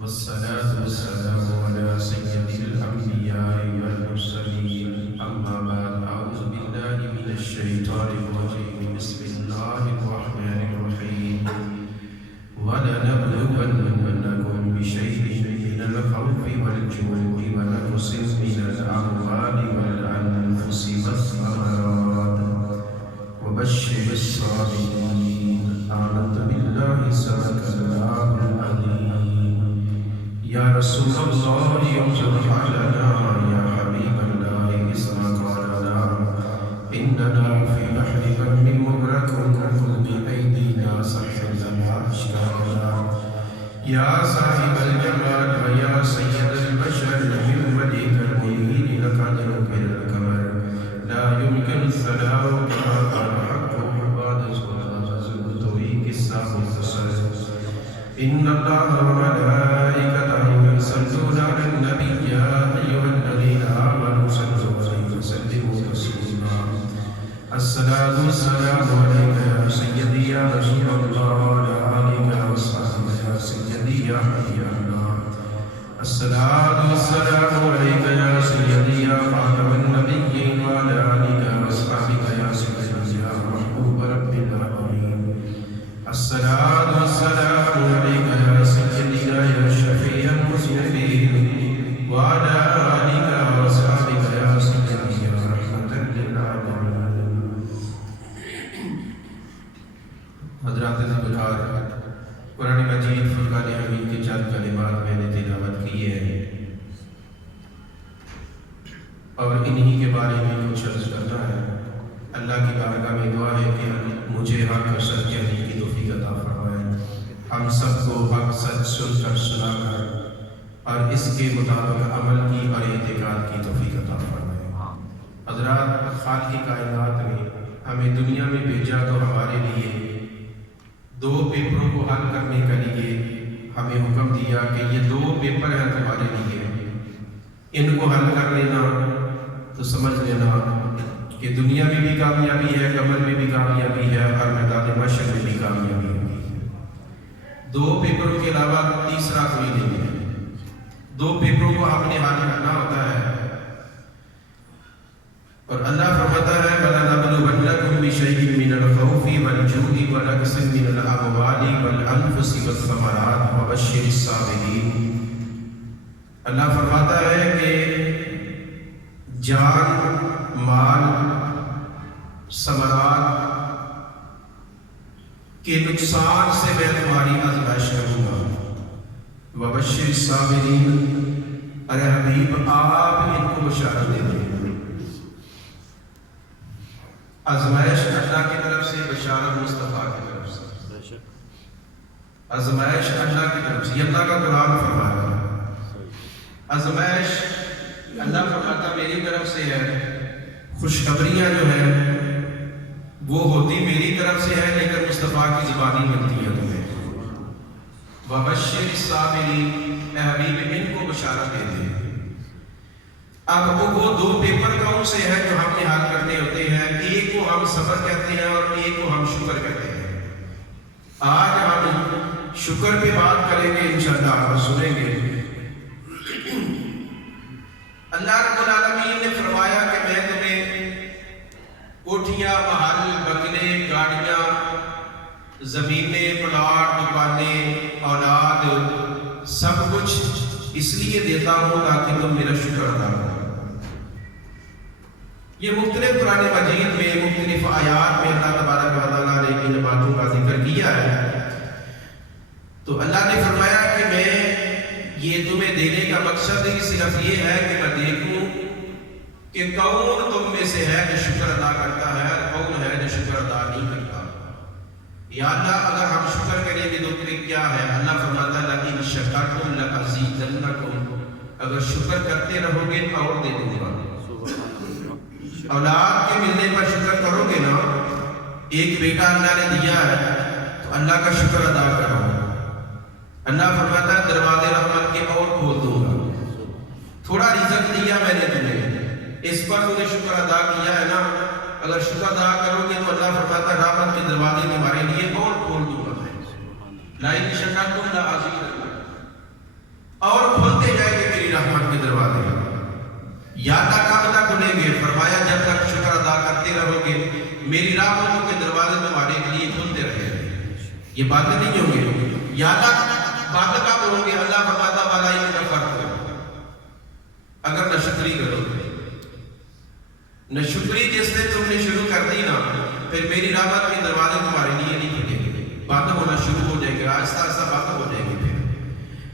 والصلاة والسلام على سيد الأنبياء والمرسلين أما بعد أعوذ بالله من الشيطان الرجيم بسم الله الرحمن الرحيم ولنبلونكم بشيء من الخوف والجوع ونقص من الأموال والأنفس والثمرات وبشر الصابرين آمنت بالله صدق الله العظيم يا رسول الله انظر حالنا يا حبيب الله اسمع قولنا إننا في بحر غم مغرق خذ بأيدينا سحر لنا أشكالنا يا صاحب الجمال ويا سيد البشر من ملك المنير لقد نكر القمر لا يمكن الثناء كما قال حقه بعد زلزلته كساه الفصل إن الله وملائكته يصلون على النبي يا أيها الذين آمنوا صلوا عليه وسلموا تسليما الصلاة والسلام عليك يا سيدي يا رسول الله وعلى آلك وصحبه يا سيدي يا حبيب الله الصلاة والسلام عليك يا سيدي يا خاتم النبيين وعلى آلك وصحبه يا سيدي يا محبوب رب العالمين الصلاة والسلام عليك يا سيدنا يا شفيع المذنبين وعلى آلك وصحبك يا سيدي يا رحمة للعالمين. حضرات ذکر قرآن مجید فرقان حمید کے چند کلمات میں نے تلاوت کیے ہیں اور انہی کے بارے میں کچھ عرض کرنا ہے. اللہ کی بارگاہ میں دعا ہے کہ مجھے حق اور سچ کہنے کی توفیق عطا فرمائے. ہم سب کو حق سچ سن کر سنا کر اور اس کے مطابق عمل کی اور اعتقاد کی توفیق عطا فرمائے. حضرات خالق کائنات نے ہمیں دنیا میں بھیجا تو ہمارے لیے دو پیپروں کو حل کرنے کے لیے ہمیں حکم دیا کہ یہ دو پیپر ہیں تمہارے لیے، ان کو حل کر لینا تو سمجھ لینا کہ دنیا میں بھی کامیابی ہے، قبر میں بھی کامیابی ہے اور میدان محشر میں بھی کامیابی ہوگی. دو پیپروں کے علاوہ تیسرا کوئی نہیں ہے. دو پیپروں کو آپ نے حل کرنا ہوتا ہے اور اللہ فرماتا ہے وَلَنَبْلُوَنَّكُمْ بِشَيْءٍ مِّنَ الْخَوْفِ وَالْجُوعِ وَنَقْصٍ مِّنَ الْأَمْوَالِ وَالْأَنفُسِ وَالثَّمَرَاتِ وَبَشِّرِ الصَّابِرِينَ. اللہ فرماتا ہے کہ جان، مال، ثمرات کے نقصان سے میں تمہاری آزمائش کروں گا. وَبَشِّرِ الصَّابِرِينَ، ارے حبیب آپ ان کو بشارت دے دیں. آزمائش اللہ کی طرف سے، بشارت مصطفیٰ کی طرف سے. آزمائش اللہ کی طرف سے، یہ اللہ کا قرآن فرماتا ہے. آزمائش اللہ فرماتا میری طرف سے ہے، خوشخبریاں جو ہیں وہ ہوتی میری طرف سے ہے لیکن مصطفیٰ کی زبانی ملتی ہے تمہیں. وَبَشِّرِ الصَّابِرِينَ، اے حبیب ان کو بشارت دے دے. اب وہ دو پیپر کون سے ہیں جو ہم نے حل کرنے ہوتے ہیں؟ ایک کو ہم صبر کہتے ہیں اور ایک کو ہم شکر کہتے ہیں. آج ہم شکر پہ بات کریں گے انشاءاللہ اور سنیں گے. اللہ رب العالمین نے فرمایا کہ میں تمہیں کوٹھیاں، محل، بنگلے، گاڑیاں، زمینیں، پلاٹ، دکانیں، اولاد، سب کچھ اس لیے دیتا ہوں تاکہ تم میرا شکر ادا کرو. یہ مختلف قرآن مجید میں مختلف آیات میں اللہ تبارک و تعالیٰ نے ان باتوں کا ذکر کیا ہے. تو اللہ نے فرمایا کہ میں یہ تمہیں دینے کا مقصد ہی صرف یہ ہے کہ میں دیکھوں کہ کون تم میں سے ہے جو شکر ادا کرتا ہے اور کون ہے جو شکر ادا نہیں کرتا. یا اللہ اگر ہم شکر کریں گے تو پھر کیا ہے؟ اللہ فرماتا ہے لَئِن شَكَرْتُمْ لَأَزِيدَنَّكُمْ، اگر شکر کرتے رہو گے اور دے دوں گا. اولاد کے ملنے پر شکر کرو گے نا، ایک بیٹا اللہ نے دیا ہے تو اللہ کا شکر ادا کرو. اللہ فرماتا ہے دروازے رحمت کے اور کھول دوں گا. تھوڑا رزق دیا میں نے تمہیں، اس پر تم نے شکر ادا کیا ہے نا، اگر شکر ادا کرو گے تو اللہ فرماتا ہے رحمت کے دروازے تمہارے لیے اور کھول دوں گا. لَئِن شَكَرْتُمْ لَأَزِيدَنَّكُمْ، یا اللہ کب تک کھلیں گے؟ فرمایا جب تک شکر ادا کرتے رہو گے میری رحمتوں کے دروازے تمہارے لیے کھلتے رہیں گے، یہ باتیں نہیں ہوں گی۔ یا اللہ بات کب ہوں گے؟ اللہ فرماتا والا ان کا فرق ہو اگر نہ شکری کرو گے، نہ شکری جس نے تم نے شروع کر دی نا، پھر میری رحمت کے دروازے تمہارے لیے نہیں کھلیں گے، بند ہونا شروع ہو جائے گا، آہستہ آہستہ بند ہو جائے گے۔ پھر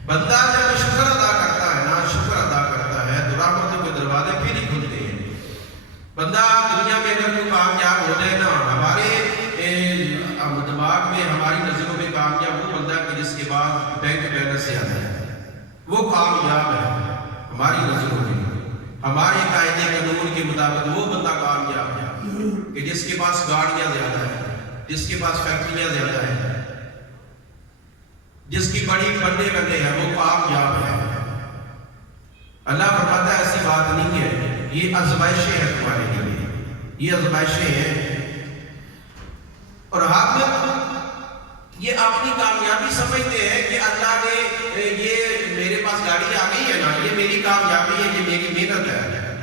بندہ جب شکر ادا کرتا ہے نا، شکر ادا کرتا ہے تو رحمتوں کے دروازے پھر ہی کھلتے ہیں۔ بندہ دنیا میں اگر کوئی کامیاب ہو جائے نا، ہمارے دماغ میں ہماری نظروں میں کامیاب وہ بندہ کہ جس کے بعد بینک بیلنس زیادہ ہے، وہ کامیاب ہے ہماری نظروں میں، ہمارے قاعدے قانون کے مطابق وہ بندہ کامیاب ہے کہ جس کے پاس گاڑیاں زیادہ ہیں، جس کے پاس فیکٹریاں زیادہ ہیں، جس کی بڑی بڑے بندے ہیں، وہ کامیاب ہے۔ اللہ فرماتا ہے ایسی بات نہیں ہے، یہ آزمائشیں ہیں تمہارے لیے، یہ آزمائشیں ہیں۔ اور ہم یہ اپنی کامیابی سمجھتے ہیں کہ اللہ نے یہ میرے پاس گاڑی آ گئی ہے نا، یہ میری کامیابی ہے، یہ میری محنت ہے،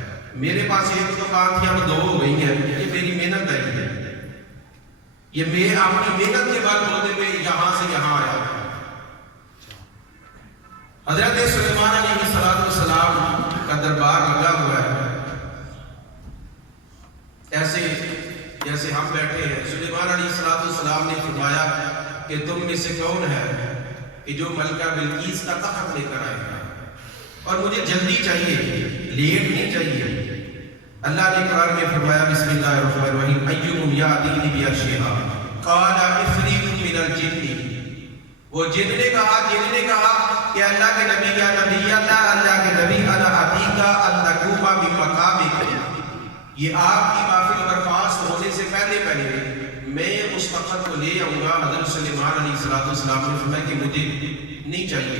میرے پاس ایک دکان تھی اب 2 ہو گئی ہیں، یہ میری محنت ہے، یہ میں اپنی محنت کے بعد بولتے ہوئے یہاں سے یہاں آیا۔ حضرت سلیمان علیہ السلام کا دربار لگا ہوا ہے، ایسے جیسے ہم بیٹھے ہیں۔ سلیمان علیہ السلام نے فرمایا کہ تم میں سے کون ہے کہ جو ملکہ بلقیس کا تخت لے کر آئے گا، اور مجھے جلدی چاہیے، لیٹ نہیں چاہیے۔ اللہ نے قرآن میں فرمایا بسم اللہ الرحمن الرحیم ایکم یأتینی بعرشھا قال عفریت من الجن، وہ جن نے کہا کہ اللہ کے نبی یا نبی اللہ کے نبی انا آتیک ان تقوم من مقامک، یہ آپ کی محفل برخاست ہونے سے پہلے میں اس تخت کو لے آؤں گا۔ حضرت سلیمان علیہ السلام نے فرمایا کہ مجھے نہیں چاہیے،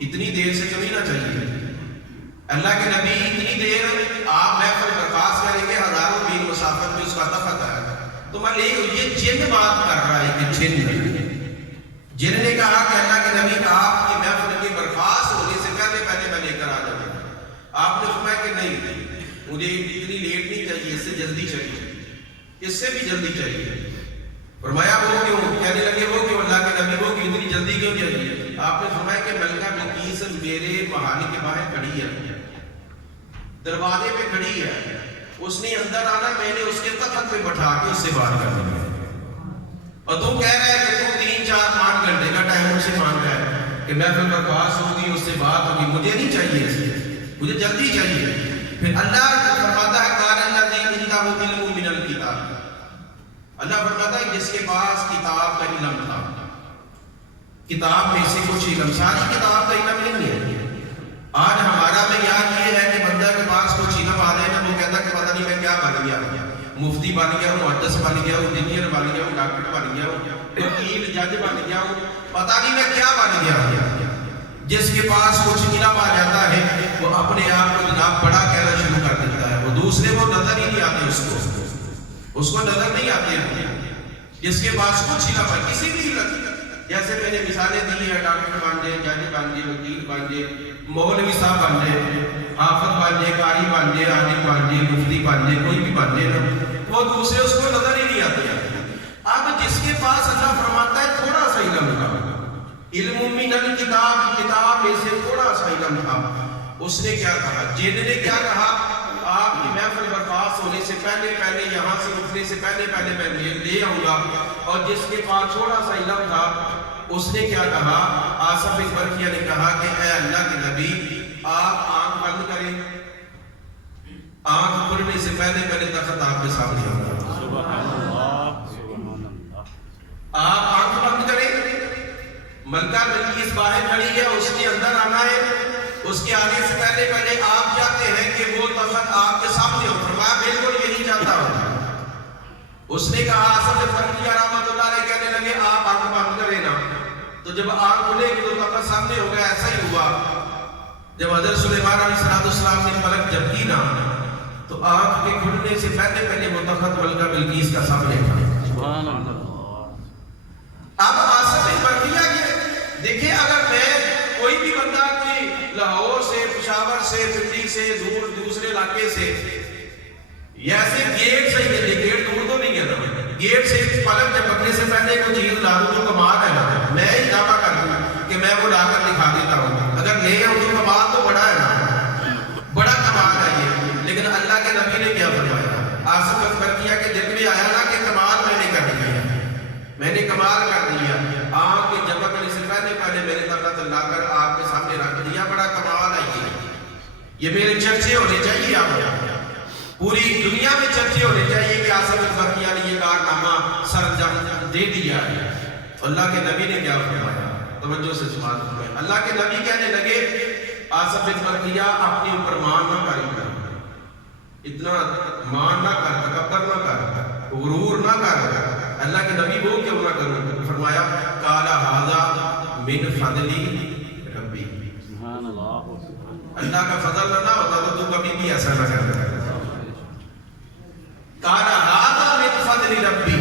اتنی دیر سے کبھی نہ چاہیے۔ اللہ کے نبی اتنی دیر آپ محفل برخاست کریں گے، ہزاروں میل مسافت میں اس کا تخت ہے، تو میں لے یہ جن بات کر رہا ہے کہ جن نے کہا کہ اللہ کے نبی آپ کی محفل کی برخاست ہونے سے پہلے میں لے کر آ جاؤں گا۔ آپ نے فرمایا کہ نہیں، مجھے اتنی لیٹ نہیں چاہیے، اس سے جلدی چاہیے، اس سے بھی جلدی چاہیے۔ فرمایا وہ کیوں؟ کہنے لگے وہ کیوں اللہ کے نبی، وہ کیوں اتنی جلدی کیوں چاہیے؟ آپ نے فرمایا کہ ملکہ بلقیس میرے محل کے باہر کھڑی ہے، دروازے پہ کھڑی ہے، اس نے اندر آنا، میں نے اس کے تخت پہ بٹھا کے اس سے بات کرنی ہے، اور تو کہہ رہا ہے کہ تو 3 4 5 گھنٹے کا ٹائم مجھ سے مانگ رہا ہے کہ محفل برخاست ہوگی، اس سے بات ہوگی، مجھے نہیں چاہیے، اس سے مجھے جلدی چاہیے۔ پھر اللہ فرماتا ہے قال الذی عنده علم من الکتاب، اللہ فرماتا ہے جس کے پاس کتاب کا علم تھا، کتاب میں سے کچھ علم، ساری کتاب کا علم نہیں ہے۔ آج ہمارا معیار یہ ہے کہ بندہ کے پاس کچھ علم آ رہے ہیں، وہ کہتا کہ پتہ نہیں میں کیا بن گیا، مفتی بن گیا ہوں، محدث بن گیا ہوں، انجینئر بن گیا ہوں، ڈاکٹر بن گیا ہوں، وکیل جج بن گیا ہوں، پتہ نہیں میں کیا بن گیا ہوں۔ جس کے پاس کچھ علم آ جاتا ہے وہ اپنے آپ کو جناب بڑا کہنا شروع کر دیتا ہے، وہ دوسرے کو نظر ہی نہیں آتے، اس کو نظر نہیں آتے۔ جس کے پاس کچھ علم ہے، کسی بھی علم، جیسے میں نے مثالیں دی ہے، ڈاکٹر بن جائے، جج بن جائے، وکیل بن جائے، مولوی صاحب بن جائے، حافظ بن جائے، قاری بن جائے، عالم بن جائے، مفتی بن جائے، کوئی بھی بن جائے، وہ دوسرے اس کو نظر ہی نہیں آتے۔ اب جس کے پاس اللہ فرماتا ہے تھوڑا سا علم تھا، علم من الکتاب، کتاب میں سے تھوڑا سا علم تھا، اس نے کیا کہا، جن نے کیا کہا، آپ کی محفل برخاست ہونے سے پہلے یہاں سے اٹھنے سے پہلے میں لے آؤں گا۔ اور جس کے پاس تھوڑا سا علم تھا اس نے کیا کہا، آصف بن برقیہ نے کہا کہ اے اللہ کے نبی آپ آنکھ بند کریں، آنکھ کھلنے سے پہلے تخت آپ کے سامنے آؤں گا، آپ آنکھ بند کریں۔ ملکہ بلقیس باہر کھڑی ہے، اس کے اندر آنا ہے، اس کے آنے سے پہلے آپ چاہتے ہیں کہ وہ تخت آپ کے سامنے ہو؟ فرمایا بالکل یہی چاہتا ہوں۔ اس نے کہا، آصف بن برقیہ رحمۃ اللہ علیہ کہنے لگے آپ آنکھ بند کریں نا، تو جب آنکھ کھلے گی تو تخت سامنے ہو گیا۔ ایسا ہی ہوا، جب حضرت سلیمان علیہ السلام نے پلک جھپکی نا تو آنکھ کے کھلنے سے پہلے وہ تخت ملکہ بلقیس کا سامنے تھا۔ سبحان اللہ۔ اب آصف بن برقیہ دیکھیں، اگر میں کوئی بھی بندہ کوئی لاہور سے، پشاور سے، پنڈی سے، دور یہ ایسے گیٹ سے ہی گیٹ دور تو نہیں ہے نا، گیٹ سے پلک جھپکنے سے پہلے کوئی چیز لا دوں تو کمال ہے نا، میں ہی دعویٰ کر دوں کہ میں وہ لا کر دکھا دیتا ہوں، اگر نہیں ہے تو کمال تو بڑا ہے نا، بڑا کمال ہے یہ۔ لیکن اللہ کے نبی نے کیا فرمایا، آصف اکبر کیا کہ جب بھی آیا نا کہ کمال میں نے کر دیا، میں نے کمال کر دیا، آنکھ کے جھپکنے سے پہلے میرے طرف لا کر آپ کے سامنے رکھ دیا، بڑا کمال ہے یہ میرے چرچے ہونے چاہیے، آپ پوری دنیا میں چرچے ہونے چاہیے کہ آصف اکبر کیا نے یہ کارنامہ سرانجام دے دیا ہے۔ اللہ کے نبی نے کیا فرمایا، توجہ سے سماعت فرمائیں، اللہ کے نبی کہنے لگے آصف اکبر کیا اپنے اوپر مان نہ کر، اتنا مان نہ کر، تکبر نہ کر، غرور نہ کر۔ اللہ کے نبی وہ کیوں نہ کروں، فرمایا قال ھذا من فضلی ربی، اللہ کا فضل نہ ہوتا تو کبھی بھی ایسا نہ کرتا۔ قال ھذا من فضل ربی،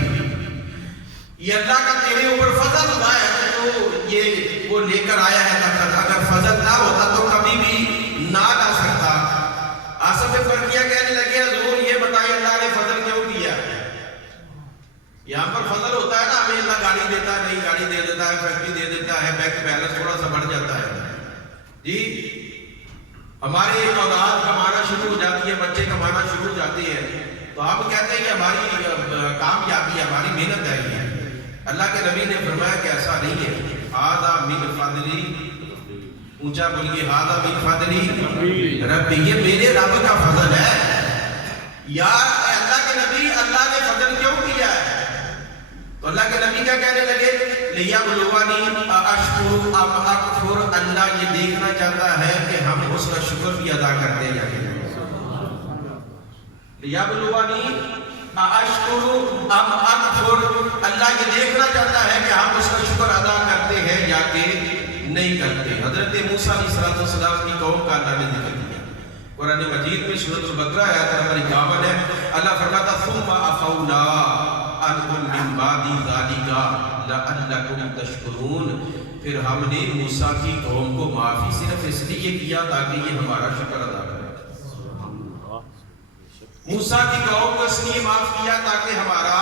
یہ اللہ کا تیرے اوپر فضل ہوا ہے تو یہ وہ لے کر آیا ہے طاقت، اگر فضل نہ ہوتا تو کبھی بھی نہ لا سکتا۔ آصف اکبر کیا کہنے لگے حضور یہ بتائیں اللہ نے فضل کیوں کیا ہے؟ یہاں پر فضل ہوتا ہے نا، ہمیں اللہ گاڑی دیتا ہے، نئی گاڑی دے دیتا ہے، فیکٹری دے دیتا ہے، بینک بیلنس تھوڑا سا بڑھ جاتا ہے جی، ہماری اولاد کمانا شروع ہو جاتی ہے، بچے کمانا شروع ہو جاتے ہیں تو ہم کہتے ہیں کہ ہماری کامیابی ہے، ہماری محنت ہے یہ۔ اللہ کے نبی نے فرمایا کہ ایسا نہیں ہے، ھذا من فضلی، اونچا بولیے ھذا من فضلی ربی، یہ میرے رب کا فضل ہے۔ یار اللہ کے نبی اللہ نے فضل کیوں کیا ہے؟ تو اللہ کے نبی کیا کہنے لگے لیبلونی اشکر ام اکفر، اللہ یہ دیکھنا چاہتا ہے کہ ہم اس کا شکر بھی ادا کرتے ہیں یا نہیں۔ لیبلونی اشکر ام اکفر، اللہ یہ دیکھنا چاہتا ہے کہ ہم اس کا شکر ادا کرتے ہیں یا کہ نہیں کرتے۔ حضرت موسیٰ علیہ السلام کی قوم کا اللہ نے ذکر کیا قرآن مجید میں سورۃ البقرہ آیت نمبر 51 ہے، اللہ فرماتا ثم عفونا عنکم من بعد ذلک لعلکم تشکرون، پھر ہم نے موسیٰ کی قوم کو معافی صرف اس لیے کیا تاکہ یہ ہمارا شکر ادا کرے۔ موسیٰ کی قوم کو اس لیے معاف کیا تاکہ ہمارا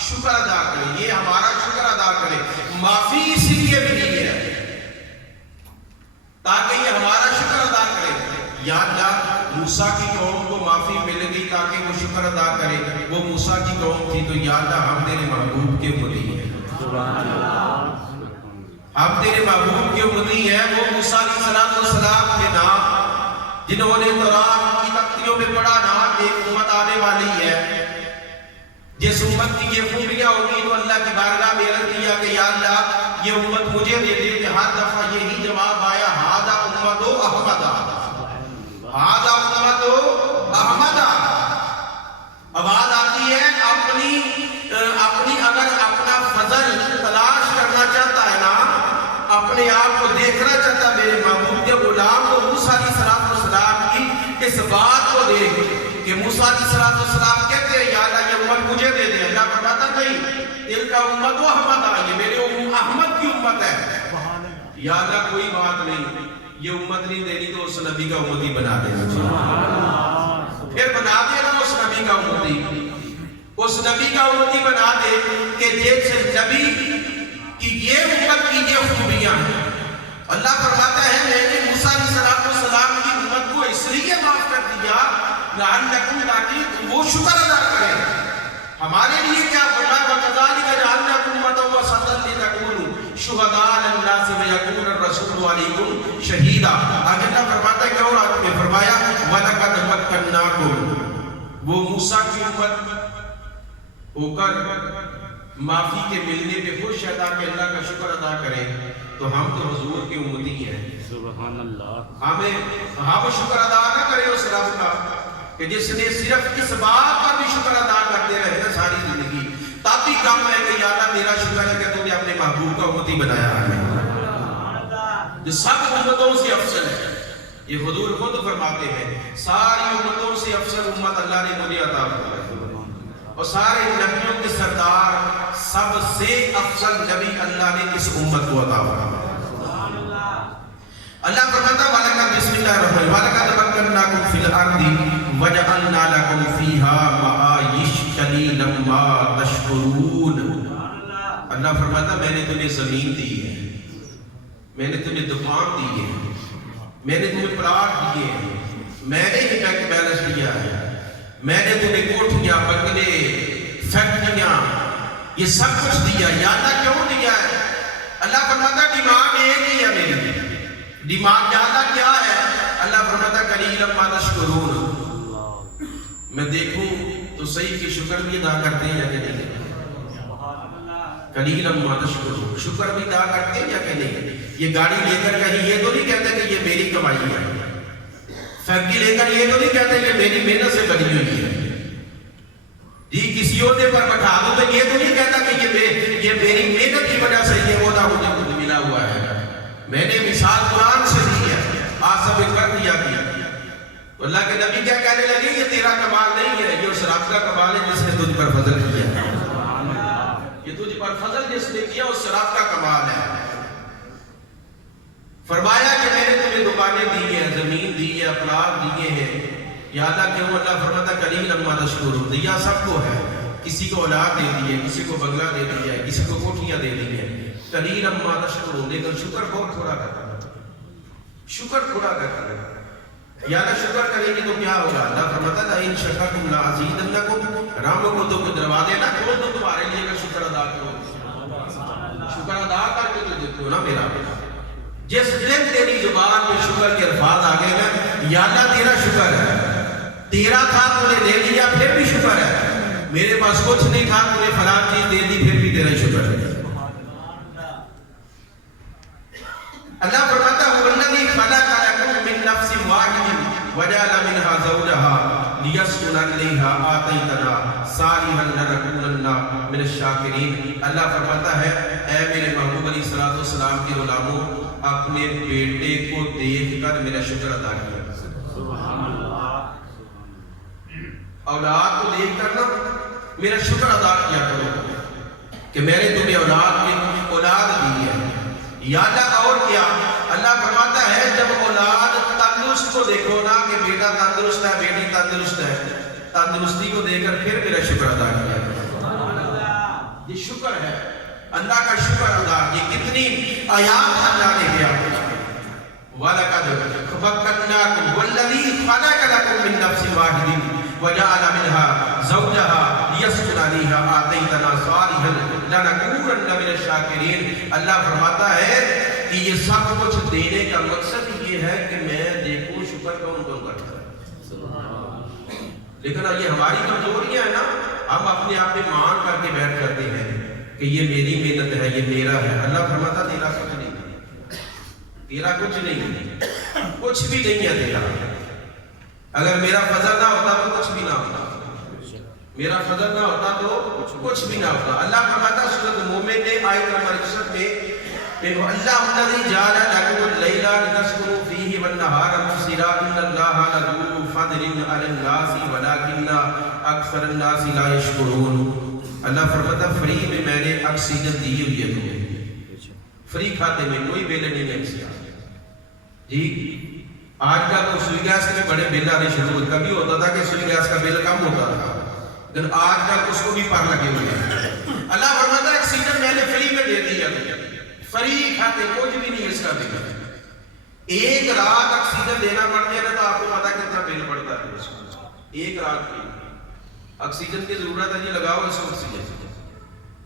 شکر ادا کرے، یہ ہمارا شکر ادا کرے۔ معافی اس لیے ملی ہے تاکہ یہ ہمارا شکر ادا کرے۔ یا اللہ موسیٰ کی قوم کو معافی مل گئی تاکہ وہ شکر ادا کرے، وہ موسیٰ کی قوم تھی تو یا اللہ ہم تیرے محبوب کے امتی ہیں، ہم تیرے محبوب کے امتی ہیں۔ وہ موسیٰ علیہ السلام کے نام جنہوں نے تورات کی تختیوں میں پڑھا نا، ایک امت آنے والی ہے جس امت کی یہ خوبیاں ہوگی تو اللہ کی بارگاہ میں عرض کیا کہ یا اللہ یہ امت مجھے دے دے، کہ ہر دفعہ یہی جواب آیا ھذا امت احمد، ھذا امت احمد۔ آواز آتی ہے اپنی اگر اپنا فضل تلاش کرنا چاہتا ہے نا، اپنے آپ کو دیکھنا چاہتا ہے میرے محبوب کے غلام، تو موسیٰ علیہ السلام کی اس بات کو دیکھ کہ موسیٰ علیہ السلام کہتے ہیں یا اللہ یہ امت مجھے دے دے، اللہ فرماتا نہیں دل کا امت وہ احمد آ، یہ میرے احمد کی امت ہے۔ یا اللہ کوئی بات نہیں، یہ امت نہیں دینی تو اس نبی کا امتی بنا دینا، پھر بنا دینا اس نبی کا امتی، اس نبی کا امتی بنا دے کہ جیسے نبی کی یہ امت کی یہ خوبیاں ہیں۔ اللہ فرماتا ہے میں نے موسیٰ علیہ السلام کی امت کو اس لیے معاف کر دیا لعلکم، تاکہ وہ شکر ادا کرے۔ ہمارے لیے کیا فرمایا وَكَذَلِكَ جَعَلْنَاكُمْ أُمَّةً وَسَطًا لِتَكُونُوا شُهَدَاءَ عَلَى النَّاسِ وَيَكُونَ الرَّسُولُ عَلَيْكُمْ شَهِيدًا۔ آگے اللہ فرماتا ہے کہ اور آگے میں فرمایا وَلَقَدْ مَكَّنَّاكُمْ، وہ موسیٰ کی امت ہو کر معافی کے ملنے پہ خوش ہے تاکہ اللہ کا شکر ادا کرے، تو ہم تو حضور کی امتی ہیں۔ سبحان اللہ، ہم شکر ادا نہ کرے اس رب کا کہ جس نے صرف اس بات پر بھی شکر ادا کرتے رہے نا ساری زندگی، تب بھی کم ہے کہ یا اللہ میرا شکر ہے کہ تو نے اپنے محبوب کا امتی بنایا ہے جو سب امتوں سے افضل ہے۔ یہ حضور خود فرماتے ہیں ساری امتوں سے افضل امت اللہ نے مجھے عطا فرمائی، اور سارے نبیوں کے سردار سب سے افضل نبی اللہ نے اس امت کو عطا فرمایا۔ اللہ فرماتا ہے وَلَقَدْ بسم اللہ الرحمن وَلَقَدْ مَكَّنَّاكُمْ فِي الْأَرْضِ وجعلنا لکم فیہا معایش قلیلا ما تشکرون. اللہ فرماتا میں نے تمہیں زمین دی ہے، میں نے تمہیں دکان دی ہے، میں نے تمہیں پلاٹ دیے ہیں، میں نے ہی بینک بیلنس دیا ہے، میں نے تمہیں کوٹھیاں، بنگلے، فیکٹریاں، یہ سب کچھ دیا. یا اللہ کیوں دیا ہے؟ اللہ فرماتا ڈیمانڈ ایک ہی ہے میری. ڈیمانڈ یا اللہ کیا ہے؟ اللہ فرماتا قلیلا ما تشکرون. میں دیکھوں تو صحیح کہ شکر بھی ادا کرتے ہیں یا کہ نہیں؟ قلیلا ما تشکرون. شکر بھی ادا کرتے ہیں یا کہ نہیں؟ یہ گاڑی لے کر کہیں یہ تو نہیں کہتے کہ یہ میری کمائی ہے. فیکٹری لے کر یہ تو نہیں کہتے کہ میری محنت سے بنی ہوئی ہے. جی کسی عہدے پر بٹھا دو تو یہ تو نہیں کہتا کہ یہ میری محنت کی وجہ سے یہ عہدہ مجھے خود ملا ہوا ہے. میں نے مثال قرآن سے دی ہے، آج سب کر دیا کیا. تو اللہ کے نبی کیا کہنے لگے؟ یہ تیرا کمال نہیں ہے، یہ اس رب کا کمال ہے جس نے تجھ پر فضل کیا. یہ تجھ پر فضل جس نے کیا اس رب کا کمال ہے. فرمایا کہ میں نے تمہیں دکانیں دی ہیں، زمین دی ہے، پلاٹ دیے ہیں. یا اللہ کیوں؟ اللہ فرماتا قلیلا ما تشکرون. دیا سب کو ہے، کسی کو اولاد دے دی ہے، کسی کو بنگلہ دے دیا ہے، کسی کو کوٹھیاں دے دی ہیں. قلیلا ما تشکرون. لیکن شکر بہت تھوڑا کرتا ہے، شکر تھوڑا کرتا ہے. یا اللہ شکر کریں گے تو کیا ہوگا؟ اللہ فرماتا لئن شکرتم لازیدنکم. رام کو تو کوئی دروازے نہ کھول دو تمہارے لیے کہ شکر ادا کرو. شکر ادا کر کے تو دیکھو نا میرا. جس دن تیری زبان میں شکر کے الفاظ آ گئے نا، یا اللہ تیرا شکر ہے، تیرا تھا تو نے دے دیا پھر بھی شکر ہے، میرے پاس کچھ نہیں تھا تو نے فلاں چیز دے دی پھر بھی تیرا شکر ہے. اللہ فرماتا ہے والذی خلق لکم من نفس واحد وجعل منها زوجها لیسکن الیہا آتیتنا صالحا لنکونن من الشاکرین. اللہ فرماتا ہے اے میرے محبوب علیہ الصلوۃ والسلام کے غلاموں، اپنے بیٹے کو دیکھ کر میرا شکر ادا کیا. اولاد کو دیکھ کر نا میرا شکر ادا کیا کرو کہ میں نے تمہیں اولاد دی ہے. یا اللہ اور کیا؟ اللہ فرماتا ہے جب اولاد تندرست کو دیکھو نا کہ بیٹا تندرست ہے، بیٹی تندرست ہے، تندرستی کو دیکھ کر پھر میرا شکر ادا کیا کرو. یہ شکر ہے، اللہ کا شکر ادا. یہ کتنی آیات اللہ نے کیا. وَلَقَدْ خَلَقْنَاكُمْ وَالَّذِي خَلَقَ لَكُم مِّن نَّفْسٍ وَاحِدَةٍ وَجَعَلَ مِنْهَا زَوْجَهَا لِيَسْكُنَ إِلَيْهَا آتَيْتَنَا صَالِحًا لَنَكُونَنَّ مِنَ الشَّاكِرِينَ. اللہ فرماتا ہے کہ یہ سب کچھ دینے کا مقصد یہ ہے کہ میں دیکھوں شکر کون کون کرتا ہے. لیکن یہ ہماری کمزوریاں ہیں نا، ہم اپنے آپ میں مان کر کے بیٹھ جاتے ہیں کہ یہ میری محنت ہے، یہ میرا ہے. اللہ فرماتا تیرا کچھ نہیں، تیرا کچھ نہیں، کچھ بھی نہیں ہے تیرا. اگر میرا فضل نہ ہوتا تو کچھ بھی نہ ہوتا، میرا فضل نہ ہوتا تو کچھ بھی نہ ہوتا. اللہ فرماتا سورۃ مومن میں آیت نمبر 61 میں اللہ الذی جعل لکم اللیل لتسکنوا فیہ والنہار مبصرا ان اللہ لذو فضل علی الناس ولکن اکثر الناس لا یشکرون. اللہ فرماتا فری میں نے آکسیجن دی ہوئی ہے تمہیں، فری کھاتے میں کوئی بل نہیں ہے اس کا. جی آج کا تو سوئی گیس کے بڑے بل آنے شروع ہوئے. کبھی ہوتا تھا کہ سوئی گیس کا بل کم ہوتا تھا، لیکن آج کل اس کو بھی پر لگے ہوئے ہیں. اللہ فرماتا ہے آکسیجن میں نے فری میں دے دیا، فری کھاتے کچھ بھی نہیں اس کا بل. ایک رات آکسیجن دینا پڑتا ہے تو آپ کو پتا کتنا بل پڑتا ہے اس کو. ایک رات کی آکسیجن کی ضرورت ہے، جی لگاؤ اس کو آکسیجن،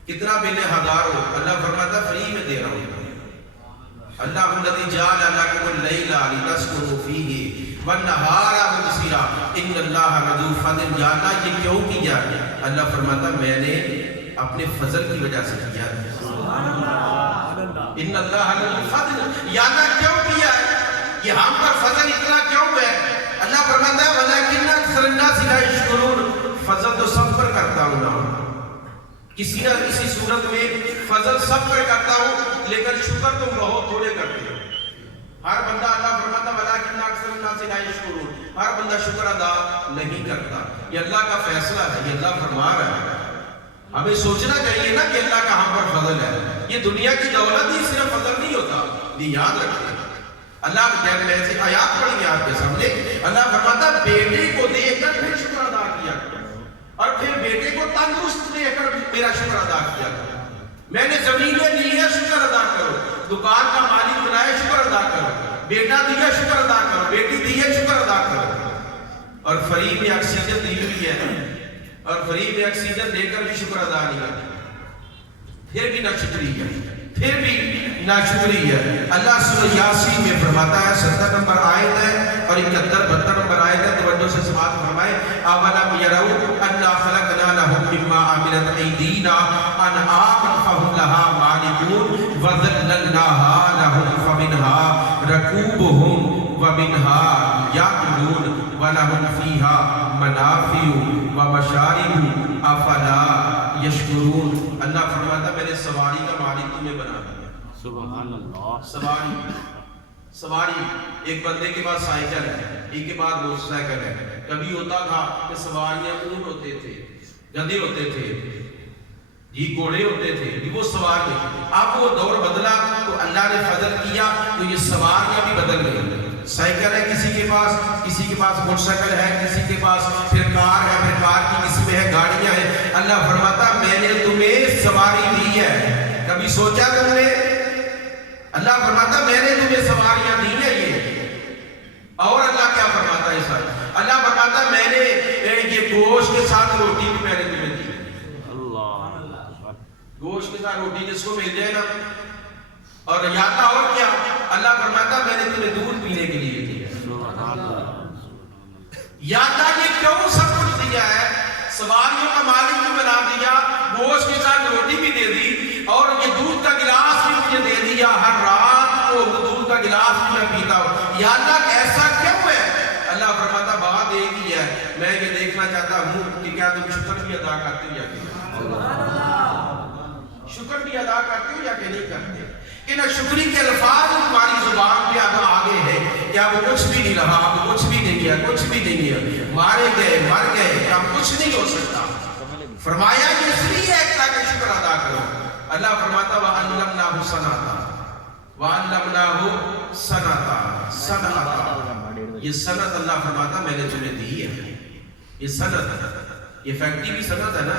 کتنا بل ہے؟ ہزاروں. اللہ فرماتا فری میں دے رہا ہوں. اللہ الذی جعل لکم اللیل لتسکنوا فیہ والنہار مبصرا ان اللہ لذو فضل. یا اللہ یہ کیوں کیا؟ اللہ فرماتا میں نے اپنے فضل کی وجہ سے کیا. ان اللہ لذو فضل. یا اللہ کیوں کیا ہے؟ یہ ہم پر فضل اتنا کیوں ہے؟ اللہ فرماتا ہے ولکن اکثر الناس لا یشکرون. فضل تو سب پر کرتا ہوں نا، کسی نہ کسی صورت میں فضل سب پر کرتا ہوں، لیکن شکر تم بہت تھوڑے کرتے ہو. ہر بندہ اللہ فرماتا ولکن اکثر الناس لا یشکرون، ہر بندہ شکر ادا نہیں کرتا. یہ اللہ کا فیصلہ ہے، یہ اللہ فرما رہا ہے. ہمیں سوچنا چاہیے نا کہ اللہ کا ہم پر فضل ہے. یہ دنیا کی دولت ہی صرف فضل نہیں ہوتا، یہ یاد رکھیں. اللہ جب میں سے آیات پڑھی ہے آپ کے سامنے، اللہ فرماتا بیٹے کو دیکھ کر پھر شکر ادا کیا اور پھر بیٹے کو تندرست دیکھ کر میرا شکر ادا کیا۔ میں نے زمینیں دی ہے شکر ادا کرو، دکان کا مالک بنایا شکر ادا کرو، بیٹا دیا شکر ادا کرو، بیٹی دی ہے شکر ادا کرو، اور فری میں آکسیجن دی ہوئی ہے اور فری میں آکسیجن دے کر بھی شکر ادا نہیں کرتا، پھر بھی ناشکری ہے، پھر بھی ناشکری ہے۔ اللہ سورہ یاسین میں فرماتا ہے 70 نمبر آیت ہے اور 71-72 نمبر آیت ہے، توجہ سے سماعت فرمائے، اَوَلَمْ يَرَوْا أَنَّا خَلَقْنَا لَهُم مِّمَّا عَمِلَتْ أَيْدِينَا أَنْعَامًا فَهُمْ لَهَا مَالِكُونَ وَذَلَّلْنَاهَا لَهُمْ فَمِنْهَا رَكُوبُهُمْ وَمِنْهَا يَأْكُلُونَ وَلَهُمْ فِيهَا مَنَافِعُ وَمَشَارِبُ أَفَلَا يَشْكُرُونَ۔ اللہ فرماتا میں نے سواری کا مالک تمہیں بنا دیا۔ سبحان اللہ۔ سواری ایک بندے کے پاس سائیکل ہے، ایک کے پاس موٹر سائیکل ہے۔ کبھی ہوتا تھا کہ سواریاں اونٹ ہوتے تھے، گدھے ہوتے تھے، گھوڑے ہوتے تھے، وہ سواری۔ اب وہ دور بدلا تو اللہ نے فضل کیا تو یہ سواریاں بھی بدل گئی۔ سائیکل ہے کسی کے پاس موٹر سائیکل ہے، کسی کے پاس پھر کار ہے، پھر کار کی کسی میں ہے، گاڑیاں ہیں۔ اللہ فرماتا میں نے تمہیں سواری دی ہے، کبھی سوچا تم نے؟ اللہ فرماتا میں نے تمہیں سواریاں دی ہیں یہ۔ اور اللہ کیا فرماتا ہے ساتھ؟ اللہ فرماتا میں نے یہ گوشت کے ساتھ روٹی بھی میں نے تمہیں دی۔ گوشت کے ساتھ روٹی جس کو مل جائے نا، اور یادا اور کیا؟ اللہ فرماتا میں نے تمہیں دودھ پینے کے لیے دیا۔ یادا یہ کیوں سب کچھ دیا ہے؟ سواریوں کا مالک بھی بنا دیا، گوشت کے ساتھ روٹی بھی دے دی، اور یہ دودھ کا گلاس بھی مجھے دے دیا، ہر رات کو دودھ کا گلاس بھی میں پیتا ہوں۔ یا اللہ ایسا کیوں ہے؟ اللہ فرماتا بات ایک ہی ہے، میں یہ دیکھنا چاہتا ہوں کہ کیا تم شکر بھی ادا کرتے ہو یا کہ شکر بھی ادا کرتے ہو یا کہ نہیں کرتے؟ کہ نہ شکری کے الفاظ تمہاری زبان پہ اب آگے ہے، کیا وہ کچھ بھی نہیں رہا، اب کچھ بھی نہیں ہے، کچھ بھی نہیں ہے، مارے گئے مر گئے، اب کچھ نہیں ہو سکتا۔ فرمایا کہ اس لیے ایک تاکہ شکر ادا کرو۔ اللہ فرماتا وَعَلَّمْنَاهُ صَنَعَةً وَعَلَّمْنَاهُ صَنَعَةً، یہ صنعت اللہ فرماتا میں نے تمہیں دی ہے۔ یہ صنعت، یہ فیکٹری بھی صنعت ہے نا،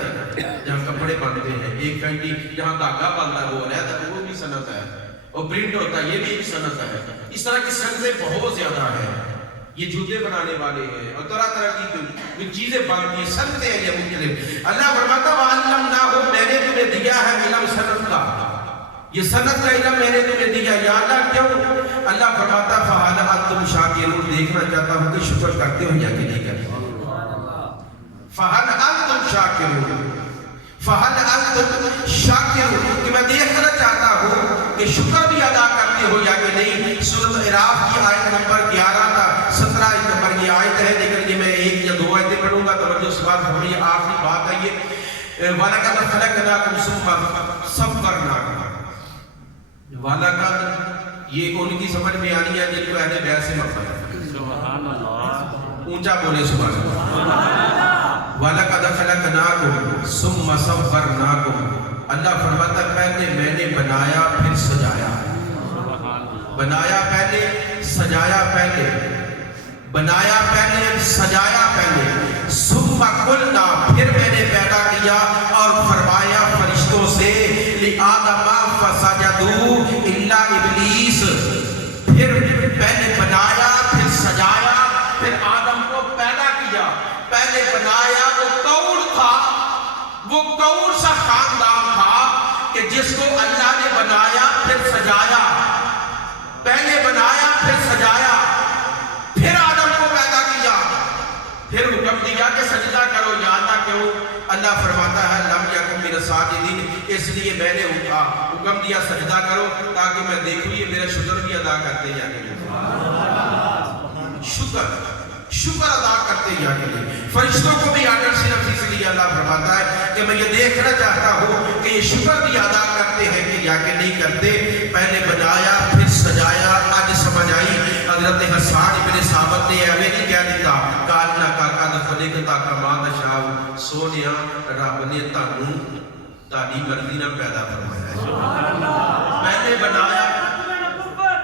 جہاں کپڑے بنتے ہیں، ایک فیکٹری جہاں دھاگا بنتا ہے وہ علیحدہ وہ بھی صنعت ہے، اور پرنٹ ہوتا ہے یہ بھی ایک صنعت ہے۔ اس طرح کی صنعتیں بہت زیادہ ہیں، یہ جوتے بنانے والے ہیں اور طرح طرح کی چیزیں بنتی ہیں، صنعتیں ہیں یہ مختلف۔ اللہ فرماتا وَعَلَّمْنَاهُ میں نے تمہیں دیا ہے علم صنعت کا، یہ صنعت کا علم میں نے تمہیں دیا۔ یا اللہ کیوں؟ اللہ فرماتا فَهَلْ أَنْتُمْ شَاكِرُونَ، دیکھنا چاہتا ہوں کہ شکر کرتے ہو یا کہ نہیں کرتے۔ فَهَلْ أَنْتُمْ شَاكِرُونَ، فَهَلْ أَنْتُمْ شَاكِرُونَ، کہ میں دیکھنا چاہتا ہوں کہ شکر بھی ادا کرتے ہو یا کہ نہیں۔ سورۃ اعراف کی آیت نمبر 11 تا 17 نمبر یہ آیت ہے، لیکن یہ میں ایک یا دو آیتیں پڑھوں گا، توجہ سے بات ہماری آخری بات ہے یہ وَلَقَدْ خَلَقْنَاكُمْ ثُمَّ صَوَّرْنَاكُمْ۔ وَلَقَدْ یہ ان کی سمجھ میں آنی ہے جن کو اہل بیت سے مفہوم ہے۔ سبحان اللہ، اونچا بولے سبحان اللہ۔ وَلَقَدْ خَلَقْنَاكُمْ ثُمَّ صَوَّرْنَاكُمْ، اللہ فرماتا پہلے میں نے بنایا پھر سجایا، بنایا پہلے سجایا پہلے، بنایا پہلے سجایا پہلے، ثُمَّ قُلْنَا پھر میں نے پیدا کیا اور فرمایا فرشتوں سے لِآدَمَ فَسَجَدُوا إِلَّا إِبْلِيسَ، پھر پہلے بنایا پھر سجایا پھر آدم کو پیدا کیا۔ پہلے بنایا وہ کون تھا؟ وہ کون سا خاندان تھا کہ جس کو اللہ نے بنایا پھر سجایا، پہلے بنایا پھر سجایا پھر آدم کو پیدا کیا، پھر حکم دیا کہ سجدہ کرو۔ یا اللہ کیوں؟ اللہ فرماتا ہے لم یکن من الساجدین، اس لیے میں نے حکم دیا سجدہ کرو تاکہ میں دیکھوں یہ میرا شکر بھی ادا کرتے یا نہیں۔ شکر ادا کرتے یا نہیں۔ فرشتوں کو بھی آڈر صرف اس لیے اللہ فرماتا ہے کہ میں یہ دیکھنا چاہتا ہوں کہ یہ شکر بھی ادا کرتے ہیں کہ یا کہ نہیں کرتے۔ پہلے بنایا پھر سجایا، آج سمجھ آئی۔ حضرت حسان ابن ثابت نے ہمیں نہیں کہہ دیتا کالنا کا قد خلقتا کما تشاء، سونیا رب نے تانوں تاری مرضی نہ پیدا فرمایا ہے۔ پہلے بنایا